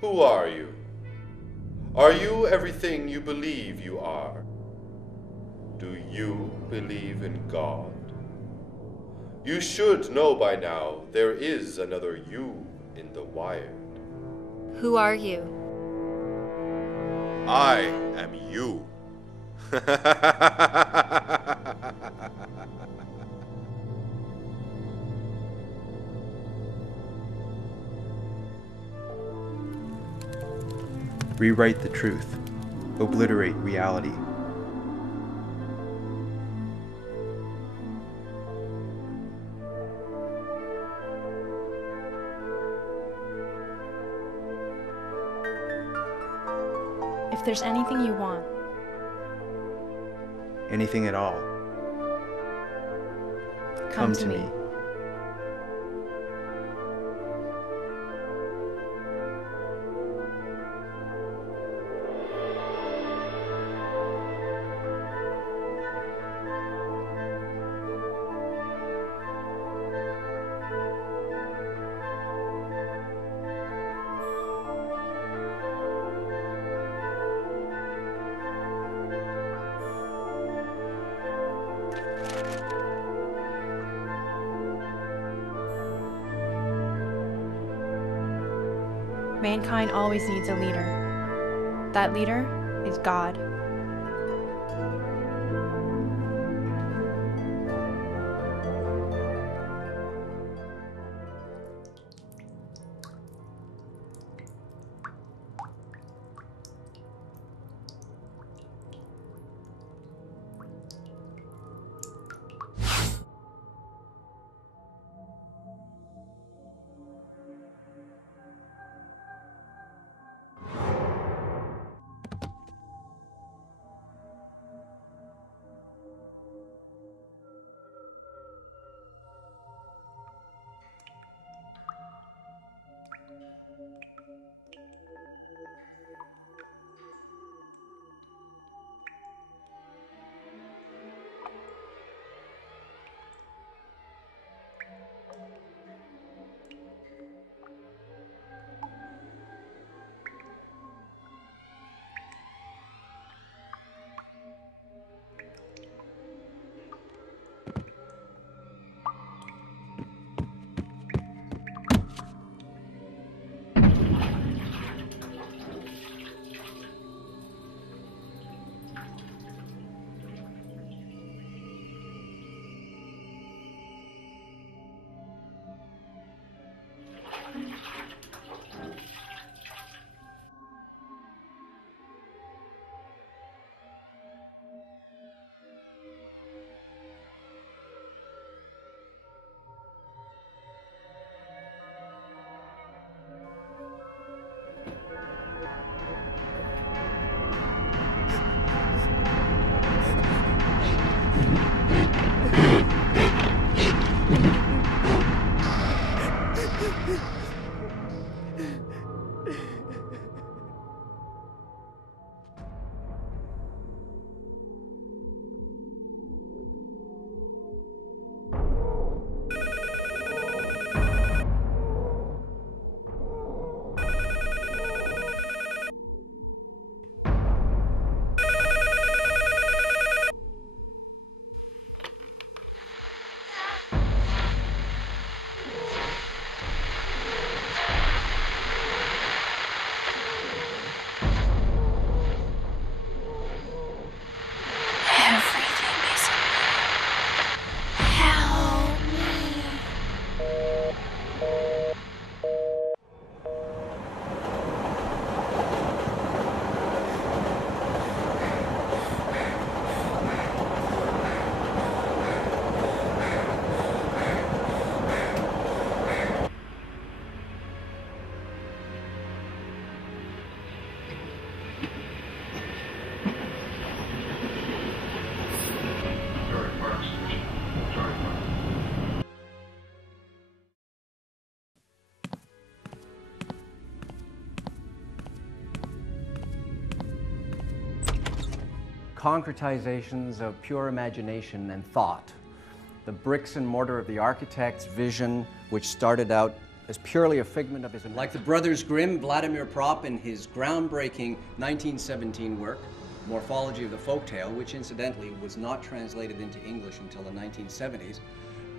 Who are you? Are you everything you believe you are? Do you believe in God? You should know by now there is another you in the wired. Who are you? I am you. Rewrite the truth. Obliterate reality. If there's anything you want, Anything at all. come to me. Mankind always needs a leader. That leader is God. Concretizations of pure imagination and thought. The bricks and mortar of the architect's vision, which started out as purely a figment of his imagination. Like the Brothers Grimm, Vladimir Propp in his groundbreaking 1917 work, Morphology of the Folktale, which incidentally was not translated into English until the 1970s,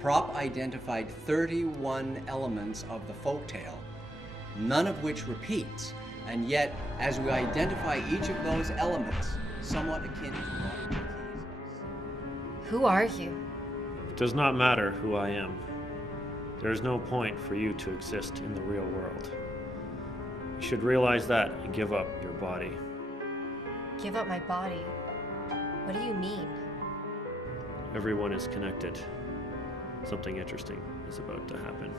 Propp identified 31 elements of the folktale, none of which repeats. And yet, as we identify each of those elements, somewhat akin to what. Who are you? It does not matter who I am. There is no point for you to exist in the real world. You should realize that and give up your body. Give up my body? What do you mean? Everyone is connected. Something interesting is about to happen.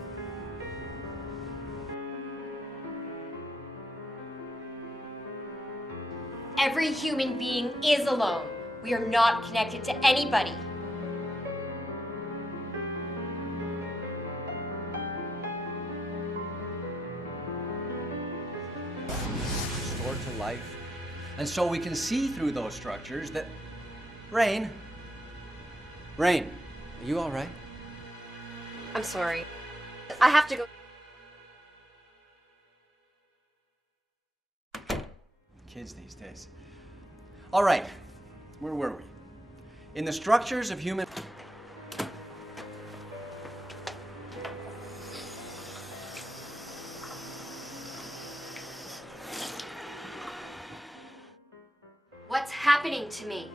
Every human being is alone. We are not connected to anybody. Restored to life. And so we can see through those structures that... Rain, are you all right? I'm sorry. I have to go. Kids these days. All right, where were we? In the structures of human... What's happening to me?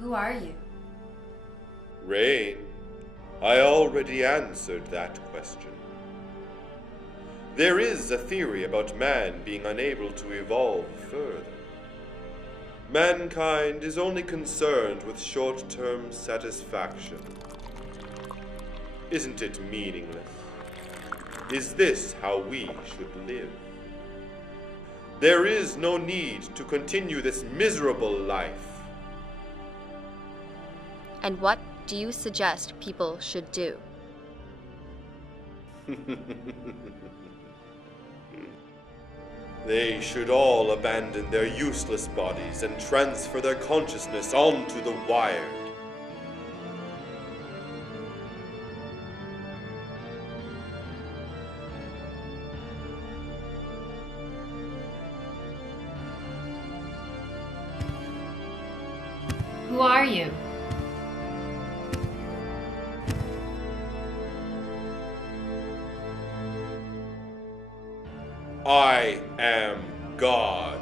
Who are you? Rain, I already answered that question. There is a theory about man being unable to evolve further. Mankind is only concerned with short-term satisfaction. Isn't it meaningless? Is this how we should live? There is no need to continue this miserable life. And what do you suggest people should do? They should all abandon their useless bodies and transfer their consciousness onto the wired. Who are you? I am God.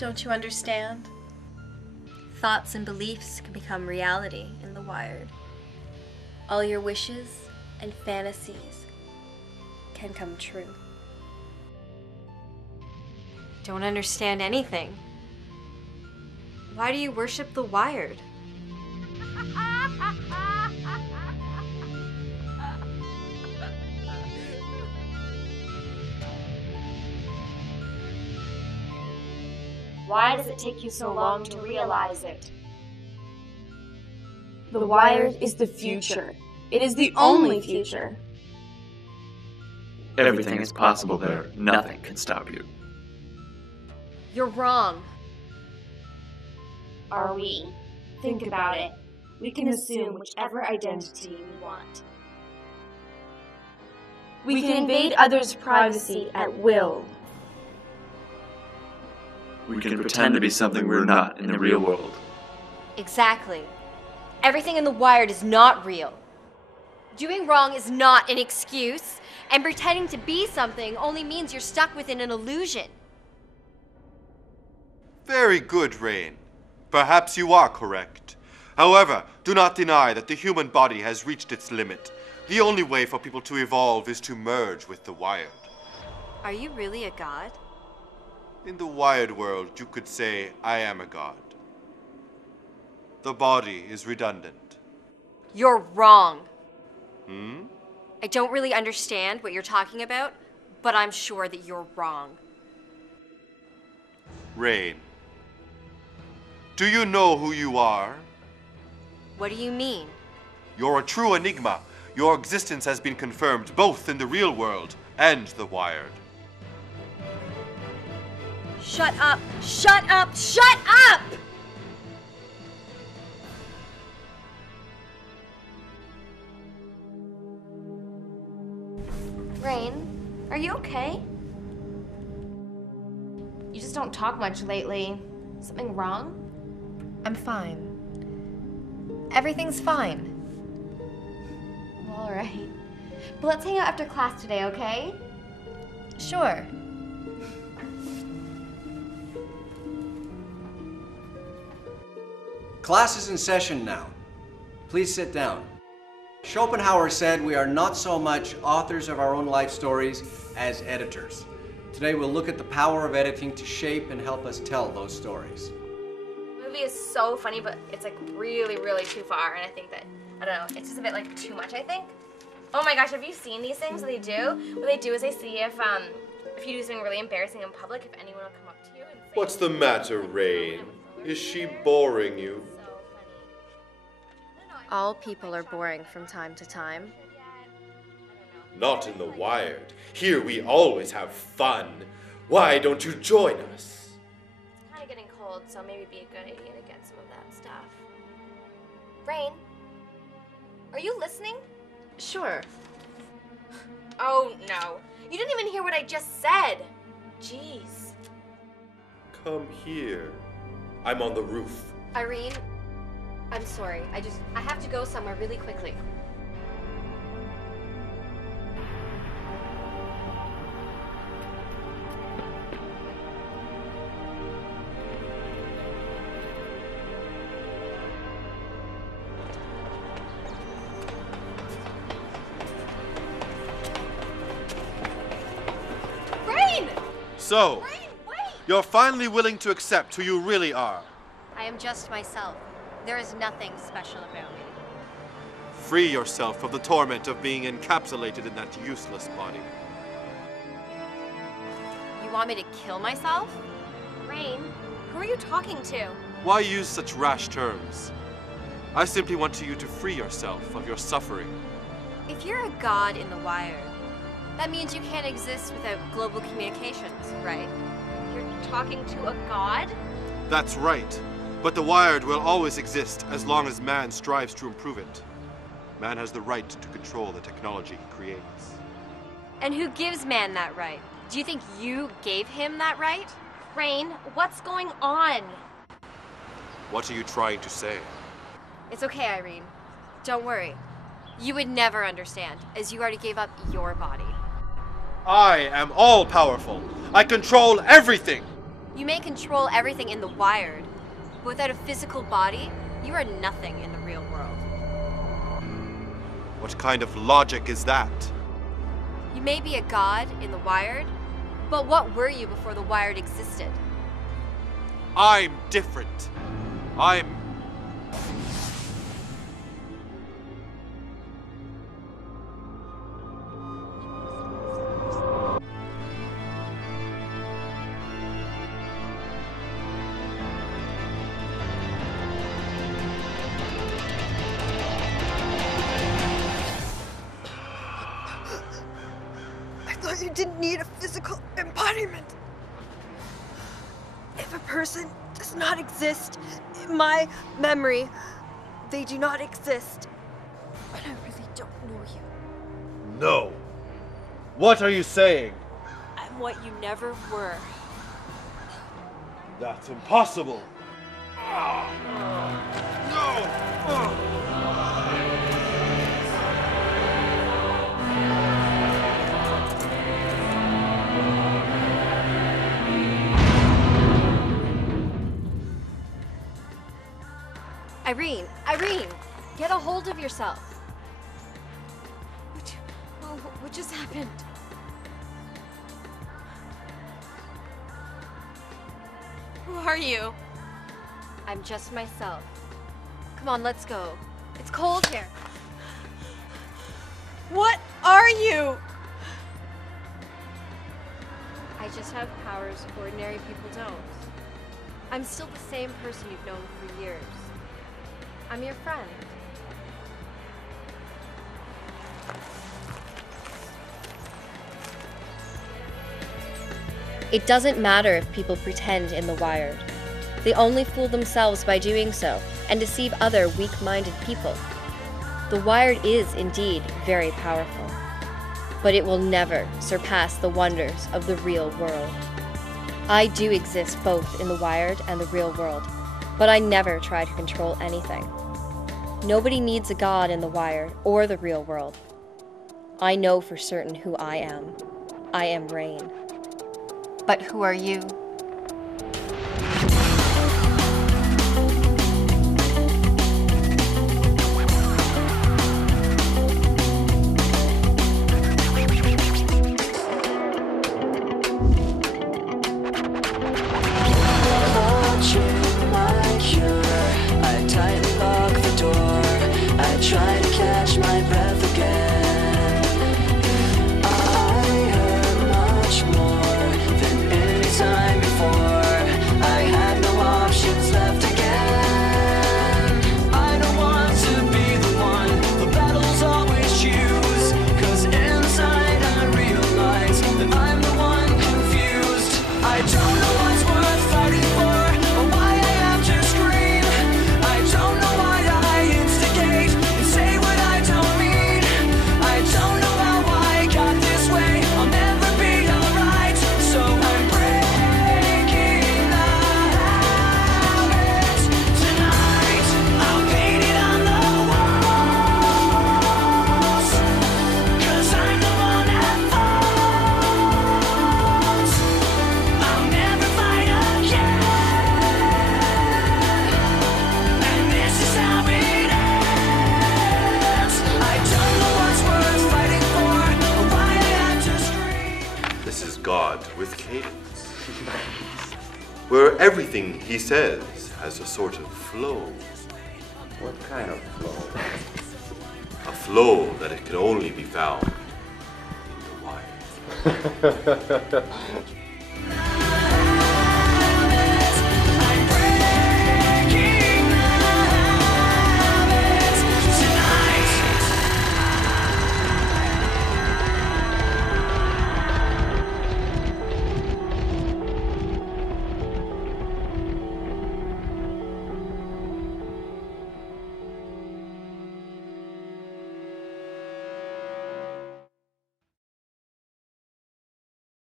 Don't you understand? Thoughts and beliefs can become reality in the Wired. All your wishes and fantasies can come true. Don't understand anything. Why do you worship the Wired? Why does it take you so long to realize it? The Wired is the future. It is the only future. Everything is possible there. Nothing can stop you. You're wrong. Are we? Think about it. We can assume whichever identity we want. We can invade others' privacy at will. We can pretend to be something we're not in the real world. Exactly. Everything in the Wired is not real. Doing wrong is not an excuse, and pretending to be something only means you're stuck within an illusion. Very good, Rain. Perhaps you are correct. However, do not deny that the human body has reached its limit. The only way for people to evolve is to merge with the Wired. Are you really a god? In the Wired world, you could say, I am a god. The body is redundant. You're wrong. Hmm? I don't really understand what you're talking about, but I'm sure that you're wrong. Rain. Do you know who you are? What do you mean? You're a true enigma. Your existence has been confirmed both in the real world and the Wired. Shut up! Shut up! Shut up! Rain, are you okay? You just don't talk much lately. Something wrong? I'm fine. Everything's fine. All right. But let's hang out after class today, okay? Sure. Class is in session now. Please sit down. Schopenhauer said we are not so much authors of our own life stories as editors. Today we'll look at the power of editing to shape and help us tell those stories. The movie is so funny, but it's like really, really too far, and I think that, I don't know, it's just a bit like too much, I think. Oh my gosh, have you seen these things that they do? What they do is they see if you do something really embarrassing in public, if anyone will come up to you and say... What's the matter, Rain? Is she boring you? All people are boring from time to time. Not in the Wired. Here we always have fun. Why don't you join us? It's kind of getting cold, so maybe it'd be a good idea to get some of that stuff. Rain, are you listening? Sure. Oh no, you didn't even hear what I just said. Jeez. Come here. I'm on the roof. Irene, I'm sorry. I have to go somewhere really quickly. So, you're finally willing to accept who you really are. I am just myself. There is nothing special about me. Free yourself of the torment of being encapsulated in that useless body. You want me to kill myself? Rain, who are you talking to? Why use such rash terms? I simply want you to free yourself of your suffering. If you're a god in the Wired, that means you can't exist without global communications, right? You're talking to a god? That's right. But the Wired will always exist as long as man strives to improve it. Man has the right to control the technology he creates. And who gives man that right? Do you think you gave him that right? Rain, what's going on? What are you trying to say? It's okay, Irene. Don't worry. You would never understand, as you already gave up your body. I am all-powerful. I control everything. You may control everything in the Wired, but without a physical body, you are nothing in the real world. What kind of logic is that? You may be a god in the Wired, but what were you before the Wired existed? I'm different. I'm... I thought you didn't need a physical embodiment. If a person does not exist in my memory, they do not exist. But I really don't know you. No. What are you saying? I'm what you never were. That's impossible. Irene, get a hold of yourself. What just happened? Who are you? I'm just myself. Come on, let's go. It's cold here. What are you? I just have powers ordinary people don't. I'm still the same person you've known for years. I'm your friend. It doesn't matter if people pretend in the Wired. They only fool themselves by doing so and deceive other weak-minded people. The Wired is indeed very powerful, but it will never surpass the wonders of the real world. I do exist both in the Wired and the real world, but I never try to control anything. Nobody needs a god in the Wired or the real world. I know for certain who I am. I am Rain. But who are you? With cadence, where everything he says has a sort of flow. What kind of flow? A flow that it can only be found in the Wired.